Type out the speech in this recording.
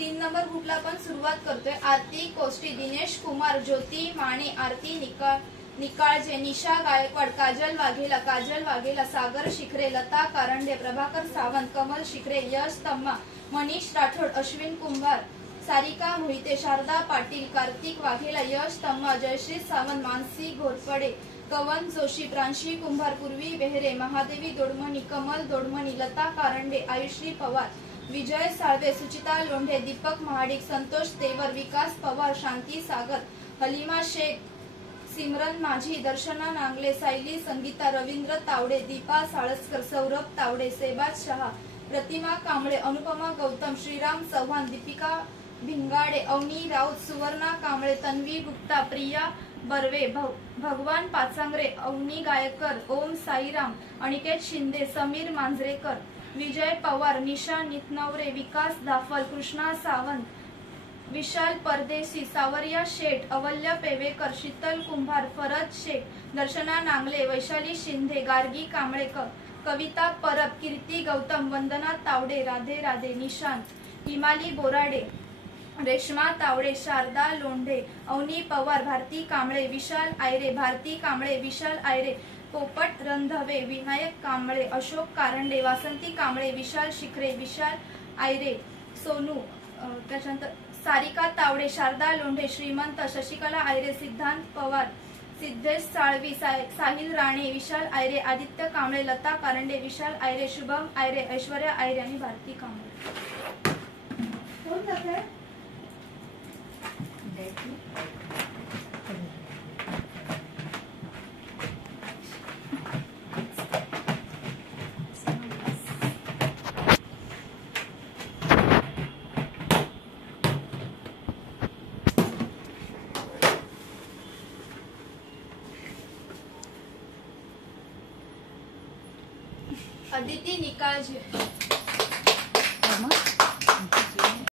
3 number ग्रुपला आपण सुरुवात करतोय। आरती कोष्टी, दिनेश कुमार, ज्योती माने, आरती निकाळजे, निशा गायकवाड, काजल वाघेला, सागर शिखरे, लता कारंडे, प्रभाकर सावंत, कमल शिखरे, यश तम्मा, मनीष राठोड, अश्विन कुंभार, सारिका मोहिते, शारदा पाटील, कार्तिक वाघेला, यश तम्मा, जयश्री सावंत, मानसी घोरपडे, कवन जोशी, प्रांशी कुंभार, पूर्वी बेहरे, महादेवी दोडमणी, कमल दोडमणी, लता कारंडे, आयुश्री पवार, विजय साळवे, सुचिता लोंढे, दीपक महाडिक, संतोष तेवर, विकास पवार, शांती सागर, हलीमा शेख, सिमरन माझी, दर्शना नांगले, सायली संगीता, रवींद्र तावडे, दीपा साळसकर, सौरभ तावडे, सेबाज शहा, प्रतिमा कांबळे, अनुपमा गौतम, श्रीराम चव्हाण, दीपिका भिंगाडे, अवनी राऊत, सुवर्णा कांबळे, तन्वी गुप्ता, प्रिया बर्वे, भगवान पाचांगरे, अवनी गायकर, ओम साईराम, अनिकेत शिंदे, समीर मांजरेकर, विजय पवार, निशा नितनवरे, विकास दाफल, कृष्णा सावंत, विशाल परदेशी, सावरिया शेठ, अवल्य पेवेकर, शीतल कुंभार, फरज शेख, दर्शना नांगले, वैशाली शिंदे, गार्गी कांबळे, कविता परब, कीर्ती गौतम, वंदना तावडे, राधे राधे, निशांत, हिमाली बोराडे, रेश्मा तावडे, शारदा लोंढे, अवनी पवार, भारती कांबळे, विशाल आयरे, भारती कांबळे, विशाल आयरे, पोपट रंधवे, विनायक कांबळे, अशोक कारंडे, वासंती कांबळे, विशाल शिखरे, विशाल आयरे, सोनू, त्याच्यानंतर सारिका तावडे, शारदा लोंढे, श्रीमंत, शशिकला आयरे, सिद्धांत पवार, सिद्धेश साळवी, साहिल राणे, विशाल आयरे, आदित्य कांबळे, लता कारंडे, विशाल आयरे, शुभम आयरे, ऐश्वर्या आयरे आणि भारती कांबळे। कोण जातंय? अदिती निकाळजे।